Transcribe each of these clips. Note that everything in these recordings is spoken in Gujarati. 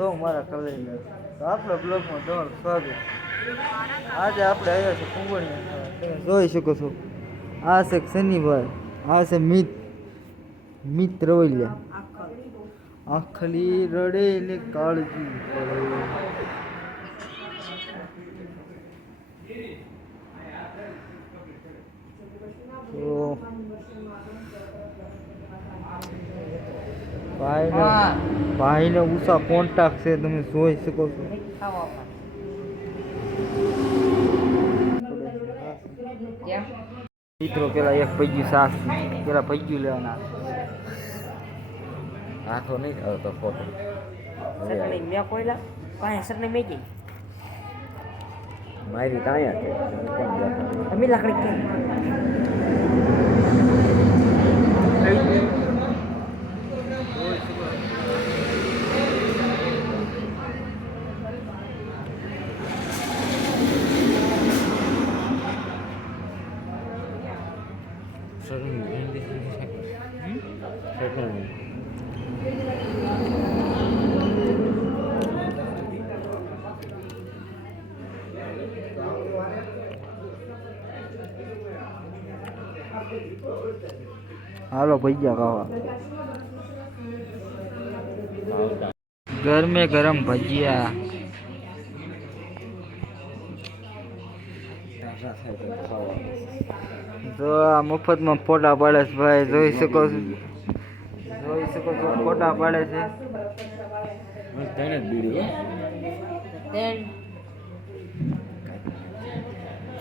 છો મારા કલેજા. તો આપણા બ્લોગમાં તમારું સ્વાગત. આજે આપણે આવ્યા છે કુંભણિયા. તમે જોઈ શકો છો આ છે શનિભાઈ, આ છે મિત રવૈયા. આખલી રડે ને કાળજી પડે. તો ભાઈને ઉષા કોન્ટાક્ટ છે, તમે જોઈ શકો છો. મિત્રો પેલા એક પૈયું સાસ પેલા પૈયું લેવાના હાથો નહીં આવતો ફોટો મેં કોઈલા પાંચ મેં ગઈ મારી કાંયા છે અમે લાકડી કે હાલો ભैया खावा घर में गरम भजिया તો આ મફતમાં ફોટા પાડે છે ભાઈ, જોઈ શકો છો ફોટા પાડે છે.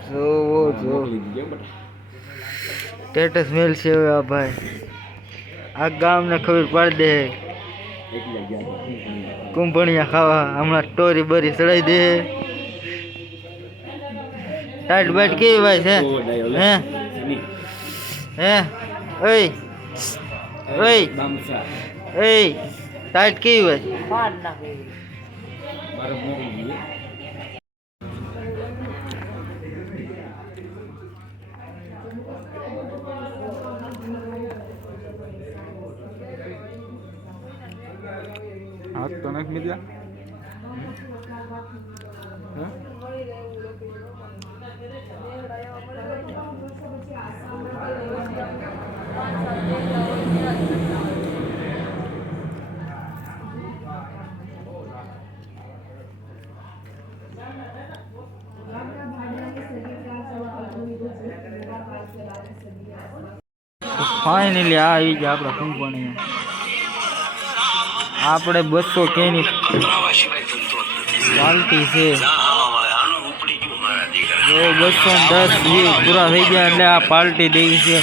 જો સ્ટેટસ મેલ છે આ ભાઈ, આ ગામને ખબર પાડી દે કુંભણિયા ખાવા. હમણાં ટોરી બરી ચડાઈ દે. ટાઈટ બાઈટ કેવી ભાઈ છે હે ઓય ટાઈટ કેવી ભાઈ. હાથ તો નથી મીડિયા ફાઇનલી આવી ગયા આપણા કુંભણિયા. આપણે 200 કેની પાર્ટી છે. જો 210 વ્યૂ પૂરા થઈ ગયા એટલે આ પાર્ટી દેવી છે.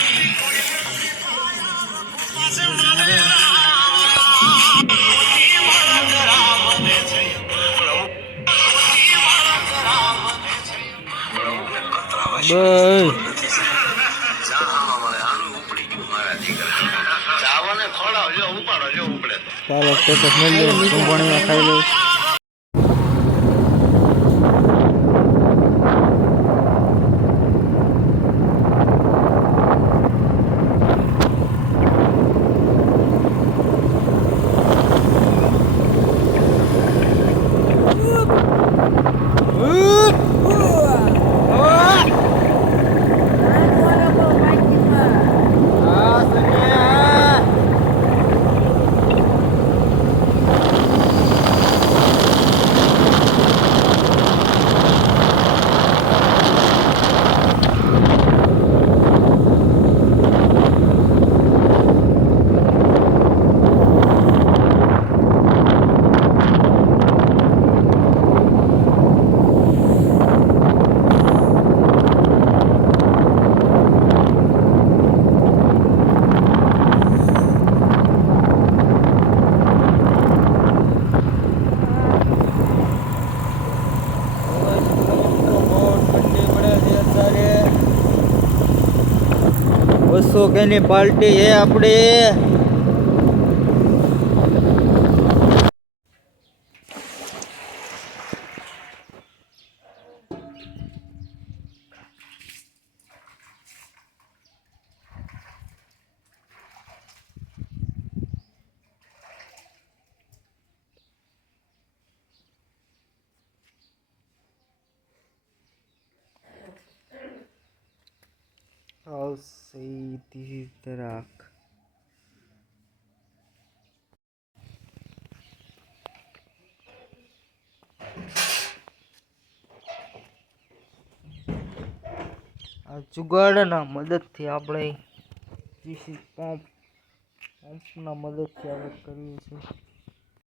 ચાલો સ્ટેટસ મેળવી કુંભણિયા ખાઈ લઈ. બસો કેની પાર્ટી હે આપણે. say this is the rock. આ જુગાડના મદદથી આપણે જીસી પંપના મદદથી આપણે કરીએ છીએ.